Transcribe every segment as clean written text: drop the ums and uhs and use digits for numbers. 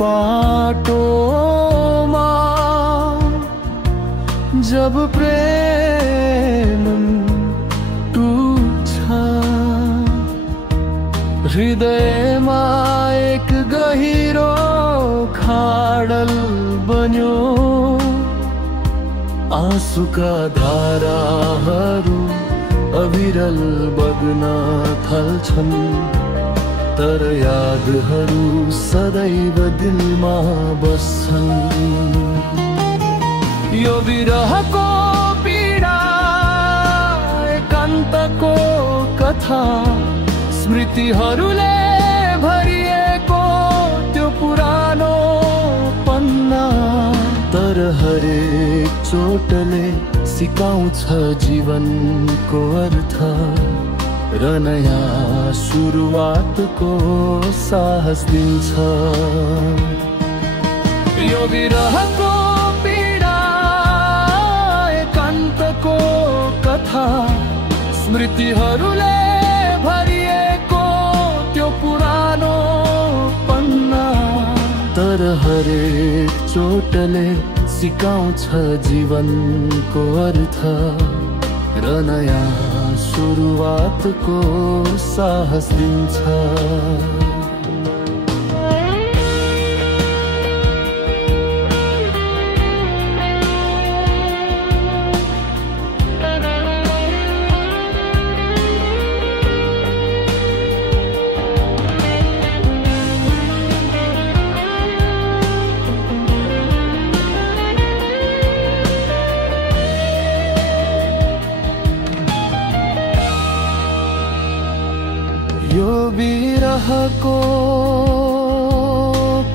बाटोमा जब प्रेम टुट्छ, हृदयमा एक गहिरो खाडल बन्यो। आँसुका धाराहरू अविरल बग्न थाल्छन्, तर यादहरू सदैव दिलमा बस्छन्। यो विरहको पीडा एकान्तको कथा, स्मृतिहरूले भरिएको त्यो पुरानो पन्ना। तर हरेक चोटले सिकाउँछ जीवनको अर्थ र नयाँ सुरुवातको साहस दिन्छ। यो विरहको पीडा एकान्तको कथा, स्मृतिहरूले भरिएको त्यो पुरानो पन्ना। तर हरेक चोटले सिकाउँछ जीवनको अर्थ र नयाँ सुरुवातको साहस दिन्छ। यो विरहको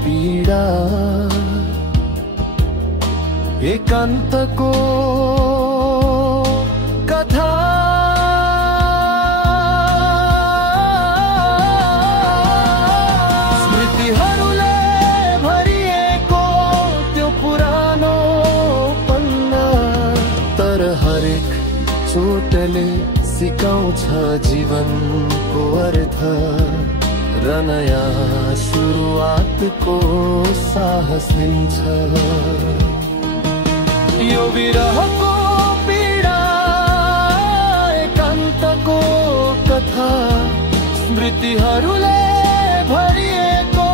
पीडा एकान्तको कथा, स्मृतिहरूले भरिएको त्यो पुरानो पन्ना। तर हरेक चोटले सिकाउँछ जीवनको अर्थ र नयाँ सुरुवातको साहस दिन्छ। यो विरहको पीडा एकान्तको कथा, स्मृतिहरूले भरिएको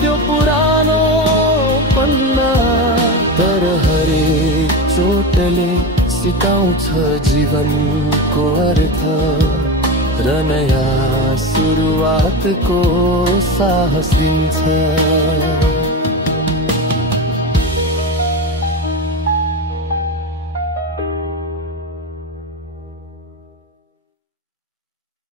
त्यो पुरानो पन्ना। तर हरेक चोटले सिकाउँछ जीवनको अर्थ र नयाँ सुरुवातको साहस दिन्छ।